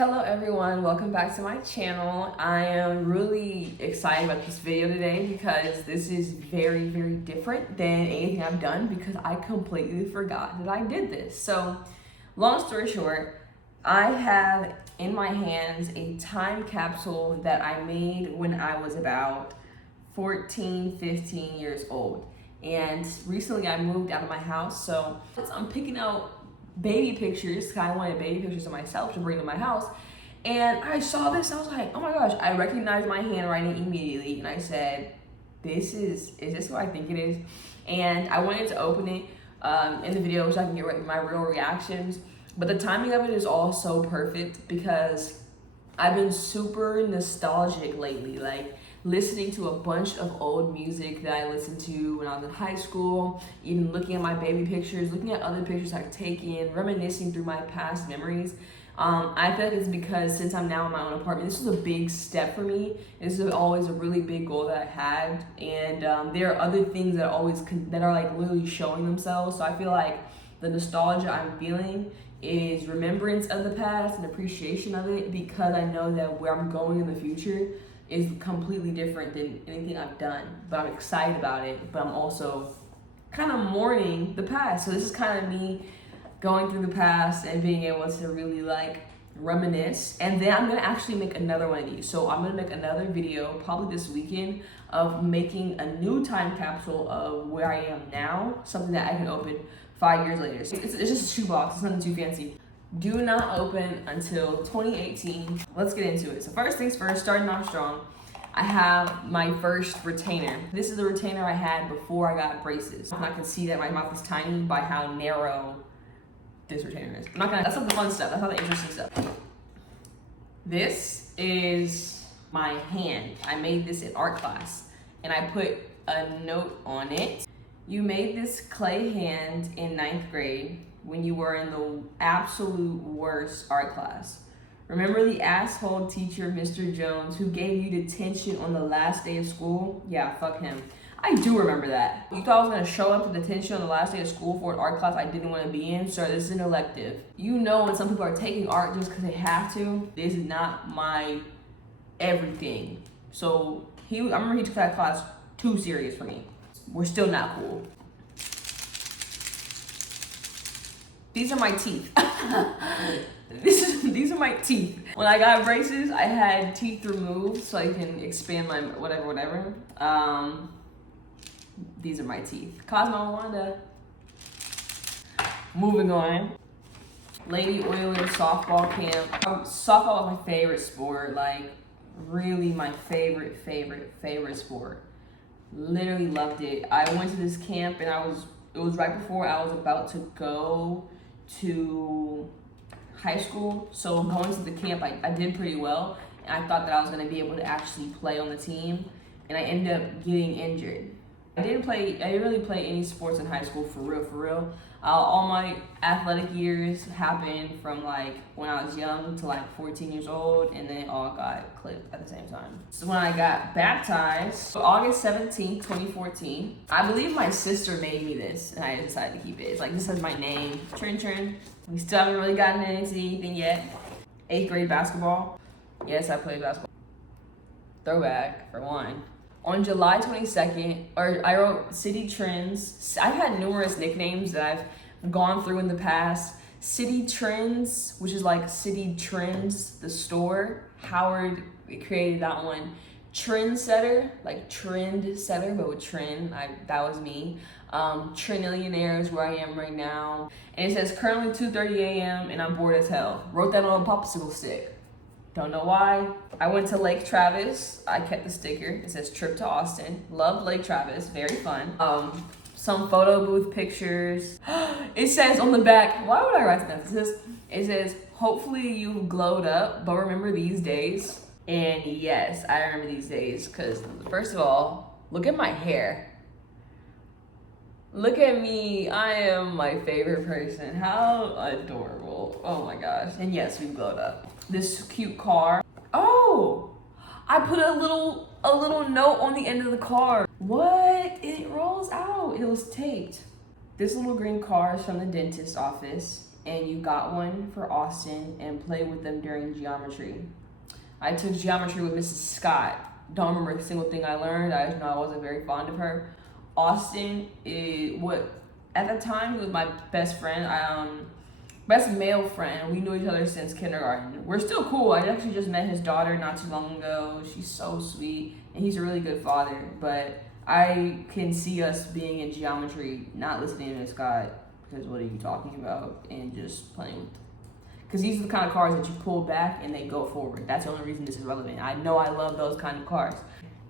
Hello everyone, welcome back to my channel. I am really excited about this video today because this is very different than anything I've done because I completely forgot that I did this. So long story short, I have in my hands a time capsule that I made when I was about 15 years old. And recently I moved out of my house, so I'm picking out baby pictures because I wanted baby pictures of myself to bring to my house. And I saw this, I was like, oh my gosh, I recognized my handwriting immediately. And I said, is this what I think it is? And I wanted to open it in the video so I can get my real reactions. But the timing of it is all so perfect because I've been super nostalgic lately, like listening to a bunch of old music that I listened to when I was in high school, even looking at my baby pictures, looking at other pictures I've taken, reminiscing through my past memories. I feel like it's because since I'm now in my own apartment, this was a big step for me. This is always a really big goal that I had, and there are other things that are like literally showing themselves. So I feel like the nostalgia I'm feeling is remembrance of the past and appreciation of it, because I know that where I'm going in the future is completely different than anything I've done. But I'm excited about it, but I'm also kind of mourning the past. So this is kind of me going through the past and being able to really like reminisce. And then I'm gonna actually make another one of these. So I'm gonna make another video probably this weekend of making a new time capsule of where I am now, something that I can open 5 years later. So it's just a shoebox, it's nothing too fancy. Do not open until 2018. Let's get into it. So first things first, starting off strong, I have my first retainer. This is the retainer I had before I got braces. And I can see that my mouth is tiny by how narrow this retainer is. That's not the fun stuff, that's not the interesting stuff. This is my hand. I made this in art class and I put a note on it. You made this clay hand in 9th grade when you were in the absolute worst art class. Remember the asshole teacher, Mr. Jones, who gave you detention on the last day of school? Yeah, fuck him. I do remember that. You thought I was gonna show up to detention on the last day of school for an art class I didn't want to be in? Sir, this is an elective. You know when some people are taking art just because they have to, this is not my everything. So I remember he took that class too serious for me. We're still not cool. These are my teeth. These are my teeth. When I got braces, I had teeth removed so I can expand my whatever. These are my teeth. Cosmo Wanda. Moving on. Lady Oilers softball camp. Softball was my favorite sport. Like, really my favorite sport. Literally loved it. I went to this camp and it was right before I was about to go to high school. So going to the camp, I did pretty well. And I thought that I was gonna be able to actually play on the team. And I ended up getting injured. I didn't really play any sports in high school for real. All my athletic years happened from like when I was young to like 14 years old, and then it all got clipped at the same time. So when I got baptized, August 17th, 2014, I believe my sister made me this, and I decided to keep it. It's like, this has my name, Trin. We still haven't really gotten into anything yet. 8th grade basketball. Yes, I played basketball. Throwback, for one. On July 22nd, I wrote City Trends. I've had numerous nicknames that I've gone through in the past. City Trends, which is like City Trends, the store. Howard created that one. Trendsetter, like trend setter, but with trend, that was me. Trinillionaire is where I am right now. And it says currently 2:30 a.m. and I'm bored as hell. Wrote that on a popsicle stick. Don't know why. I went to Lake Travis. I kept the sticker. It says trip to Austin. Loved Lake Travis, very fun. Some photo booth pictures. It says on the back, why would I write that? It says, hopefully you glowed up, but remember these days. And yes, I remember these days because first of all, look at my hair. Look at me, I am my favorite person. How adorable. Oh my gosh. And yes, we glowed up. This cute car. Oh, I put a little note on the end of the car. What? It rolls out. It was taped. This little green car is from the dentist's office. and you got one for Austin and played with them during geometry. I took geometry with Mrs. Scott. Don't remember a single thing I learned. I just know I wasn't very fond of her. Austin at the time he was my best friend. Best male friend. We knew each other since kindergarten. We're still cool. I actually just met his daughter not too long ago. She's so sweet, and he's a really good father. But I can see us being in geometry, not listening to Scott, because what are you talking about, and just playing with. Because these are the kind of cars that you pull back and they go forward. That's the only reason this is relevant. I know I love those kind of cars.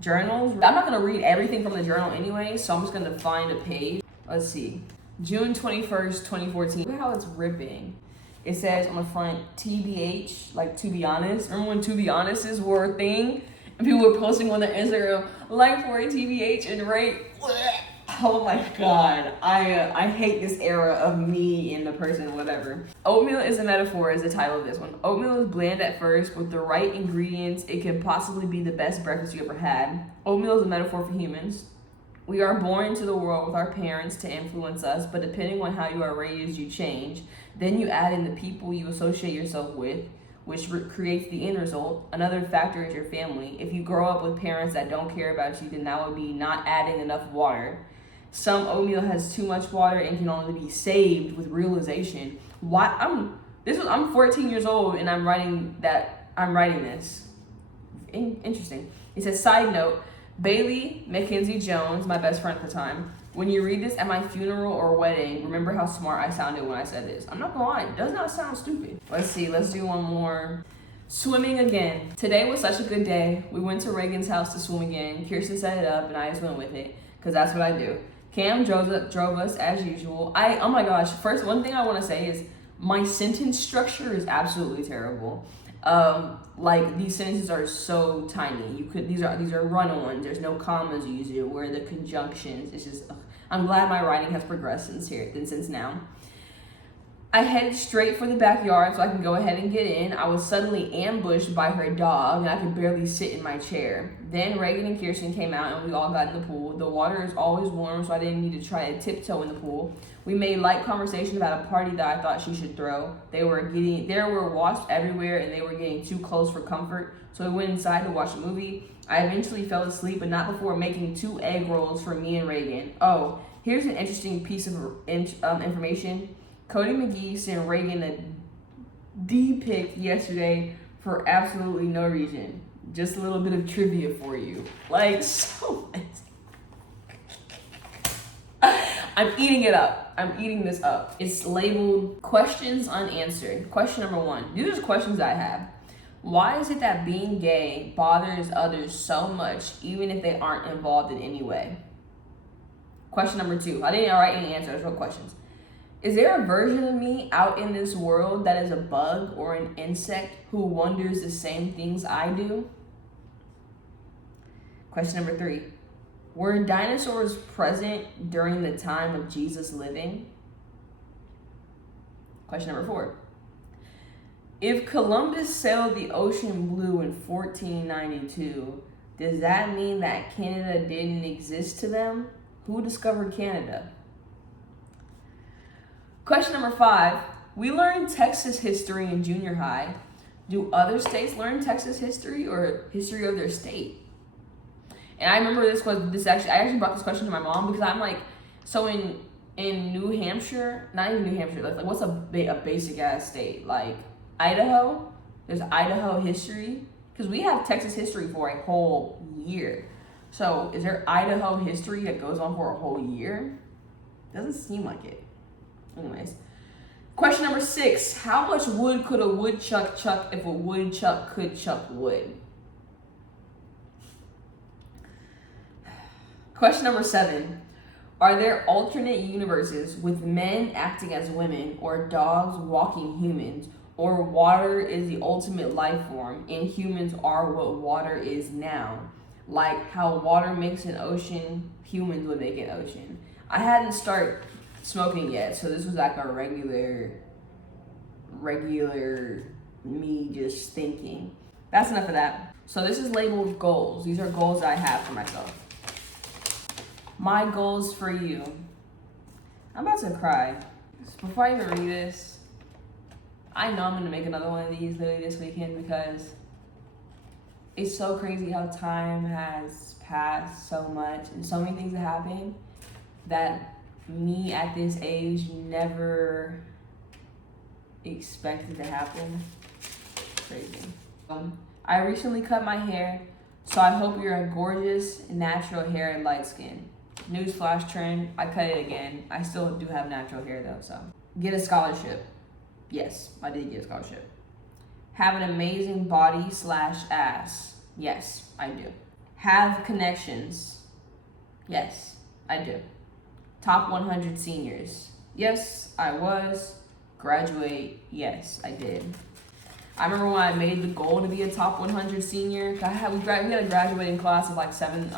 Journals. I'm not going to read everything from the journal anyway, so I'm just going to find a page. Let's see. June 21st, 2014. Look at how it's ripping. It says on the front, TBH, like to be honest. Remember when to be honest were a thing? And people were posting on their Instagram, like for a TBH and rate. Oh my God, I hate this era of me and the person, whatever. Oatmeal is a metaphor is the title of this one. Oatmeal is bland at first. With the right ingredients, it can possibly be the best breakfast you ever had. Oatmeal is a metaphor for humans. We are born into the world with our parents to influence us, but depending on how you are raised, you change. Then you add in the people you associate yourself with, which creates the end result. Another factor is your family. If you grow up with parents that don't care about you, then that would be not adding enough water. Some oatmeal has too much water and can only be saved with realization. I'm 14 years old and I'm writing this. Interesting. It says, side note, Bailey Mackenzie Jones, my best friend at the time. When you read this at my funeral or wedding, remember how smart I sounded when I said this. I'm not gonna lie, it does not sound stupid. Let's see, let's do one more. Swimming again. Today was such a good day. We went to Reagan's house to swim again. Kirsten set it up and I just went with it, because that's what I do. Cam drove us as usual. Oh my gosh, first, one thing I want to say is my sentence structure is absolutely terrible. Like these sentences are so tiny. These are run-ons. There's no commas usually. Where the conjunctions. It's just. I'm glad my writing has progressed since now. I headed straight for the backyard so I can go ahead and get in. I was suddenly ambushed by her dog and I could barely sit in my chair. Then Reagan and Kirsten came out and we all got in the pool. The water is always warm, so I didn't need to try to tiptoe in the pool. We made light conversation about a party that I thought she should throw. There were wasps everywhere and they were getting too close for comfort, so we went inside to watch a movie. I eventually fell asleep, but not before making 2 egg rolls for me and Reagan. Oh, here's an interesting piece of information. Cody McGee sent Reagan a D-pic yesterday for absolutely no reason. Just a little bit of trivia for you. Like, so I'm eating it up. I'm eating this up. It's labeled questions unanswered. Question number 1. These are just questions I have. Why is it that being gay bothers others so much, even if they aren't involved in any way? Question number 2. I didn't write any answers, I just wrote questions. Is there a version of me out in this world that is a bug or an insect who wonders the same things I do? Question number 3. Were dinosaurs present during the time of Jesus living? Question number 4. If Columbus sailed the ocean blue in 1492, does that mean that Canada didn't exist to them? Who discovered Canada? Question number 5. We learned Texas history in junior high. Do other states learn Texas history or history of their state? And I remember I actually brought this question to my mom because I'm like, so in New Hampshire, not even New Hampshire, like what's a basic ass state? Like Idaho, there's Idaho history, because we have Texas history for a whole year. So is there Idaho history that goes on for a whole year? Doesn't seem like it. Anyways, question number 6. How much wood could a woodchuck chuck if a woodchuck could chuck wood? Question number 7. Are there alternate universes with men acting as women or dogs walking humans, or water is the ultimate life form and humans are what water is now? Like how water makes an ocean, humans would make an ocean. I hadn't started smoking yet, so this was like a regular me just thinking. That's enough of that. So this is labeled goals. These are goals that I have for myself. My goals for you. I'm about to cry. Before I even read this, I know I'm gonna make another one of these literally this weekend because it's so crazy how time has passed so much and so many things have happened that me at this age never expected to happen. Crazy. I recently cut my hair, so I hope you're a gorgeous, natural hair and light skin. Newsflash trend, I cut it again. I still do have natural hair though, so. Get a scholarship. Yes, I did get a scholarship. Have an amazing body / ass. Yes, I do. Have connections. Yes, I do. Top 100 seniors. Yes, I was. Graduate. Yes, I did. I remember when I made the goal to be a top 100 senior. We had a graduating class of like 7.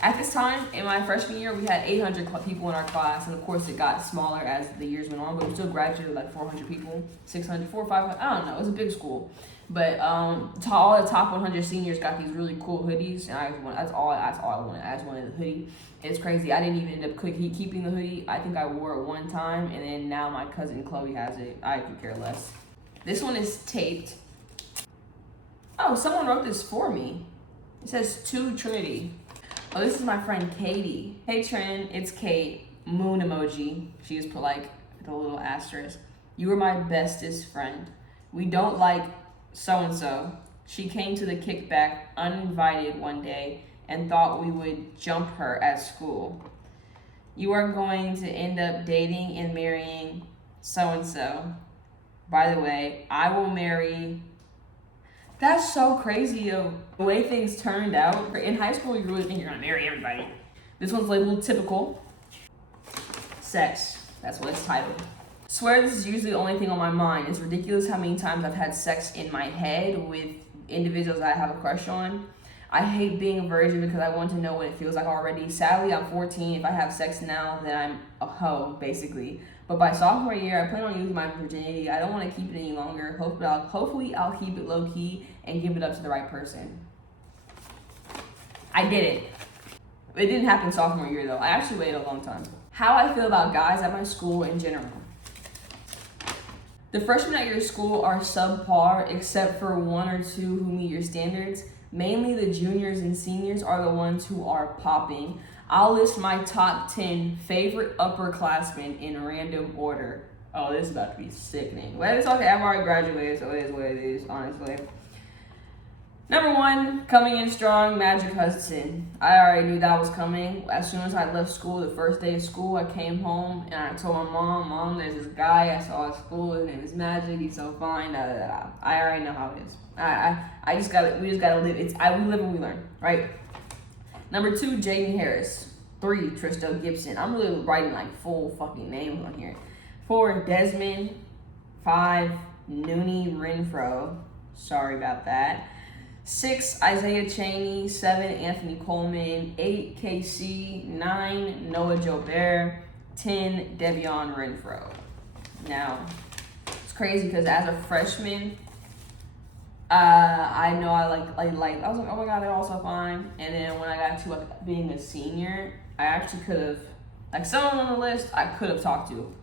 At this time, in my freshman year, we had 800 people in our class, and of course it got smaller as the years went on, but we still graduated like 400 people, 600, 400, 500, I don't know, it was a big school. But all the top 100 seniors got these really cool hoodies, and that's all I wanted. I just wanted the hoodie. It's crazy. I didn't even end up keeping the hoodie. I think I wore it one time, and then now my cousin Chloe has it. I could care less. This one is taped. Oh, someone wrote this for me. It says to Trinity. Oh, this is my friend Katie. Hey Trin, it's Kate. Moon emoji. She just put like the little asterisk. You were my bestest friend. We don't like so-and-so. She came to the kickback uninvited one day and thought we would jump her at school. You are going to end up dating and marrying so-and-so. By the way, I will marry. That's so crazy, though. The way things turned out. In high school, you really think you're gonna marry everybody. This one's labeled typical. Sex. That's what it's titled. Swear this is usually the only thing on my mind. It's ridiculous how many times I've had sex in my head with individuals that I have a crush on. I hate being a virgin because I want to know what it feels like already. Sadly, I'm 14. If I have sex now, then I'm a hoe, basically. But by sophomore year, I plan on using my virginity. I don't want to keep it any longer. Hopefully, I'll keep it low-key and give it up to the right person. I did it. It didn't happen sophomore year, though. I actually waited a long time. How I feel about guys at my school in general. The freshmen at your school are subpar, except for 1 or 2 who meet your standards. Mainly the juniors and seniors are the ones who are popping. I'll list my top 10 favorite upperclassmen in random order. Oh, this is about to be sickening. Well, it's okay. I've already graduated, so it is what it is, honestly. Number 1, coming in strong, Magic Hudson. I already knew that was coming. As soon as I left school, the first day of school, I came home and I told my mom, there's this guy I saw at school. His name is Magic. He's so fine. Da, da, da. I already know how it is. We just gotta live. We live and we learn, right? Number 2, Jaden Harris. 3, Tristo Gibson. I'm really writing like full fucking names on here. 4, Desmond. 5, Noonie Renfro. Sorry about that. 6, Isaiah Cheney. 7, Anthony Coleman. 8, KC. 9, Noah Jobert. 10, Devion Renfro. Now, it's crazy because as a freshman, I know I was like, oh my god, they're all so fine. And then when I got to like being a senior, I actually could have, like someone on the list I could have talked to.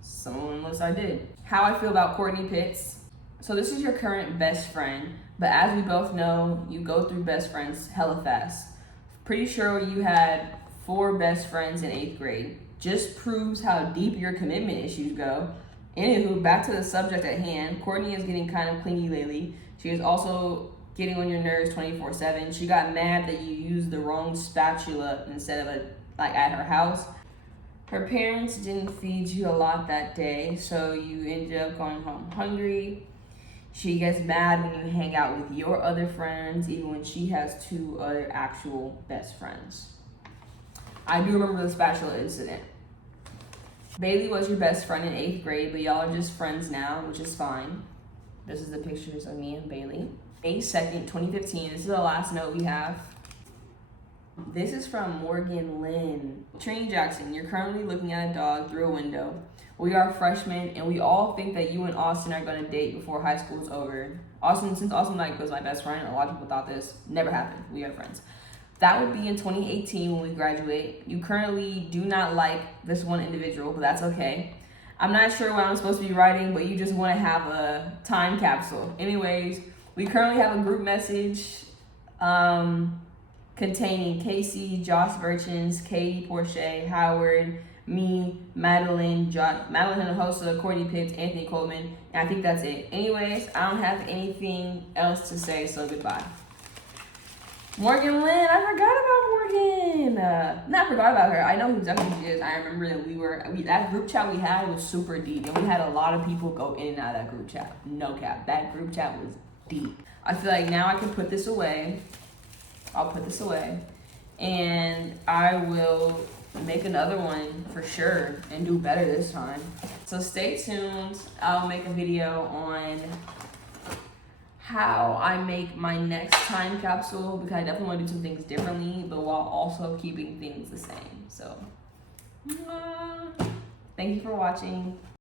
Someone on the list I did. How I feel about Courtney Pitts. So this is your current best friend, but as we both know, you go through best friends hella fast. Pretty sure you had 4 best friends in 8th grade. Just proves how deep your commitment issues go. Anywho, back to the subject at hand. Courtney is getting kind of clingy lately. She is also getting on your nerves 24/7. She got mad that you used the wrong spatula instead of at her house. Her parents didn't feed you a lot that day, so you ended up going home hungry. She gets mad when you hang out with your other friends, even when she has 2 other actual best friends. I do remember the spatula incident. Bailey was your best friend in 8th grade, but y'all are just friends now, which is fine. This is the pictures of me and Bailey. May 2nd, 2015. This is the last note we have. This is from Morgan Lynn. Trini Jackson, you're currently looking at a dog through a window. We are freshmen, and we all think that you and Austin are going to date before high school is over. Since Austin was my best friend, a lot of people thought this never happened. We are friends. That would be in 2018 when we graduate. You currently do not like this one individual, but that's okay. I'm not sure what I'm supposed to be writing, but you just want to have a time capsule. Anyways, we currently have a group message containing Casey, Josh Virchins, Katie Porche, Howard, me, Madeline, Madeline Hinojosa, Courtney Pitts, Anthony Coleman, and I think that's it. Anyways, I don't have anything else to say, so goodbye. Morgan Lynn, I forgot about Morgan. Not forgot about her. I know exactly who she is. I remember that that group chat we had was super deep, and we had a lot of people go in and out of that group chat. No cap, that group chat was deep. I feel like now I can put this away. I'll put this away, and I will make another one for sure and do better this time. So stay tuned. I'll make a video on how I make my next time capsule, because I definitely want to do some things differently, but while also keeping things the same. So thank you for watching.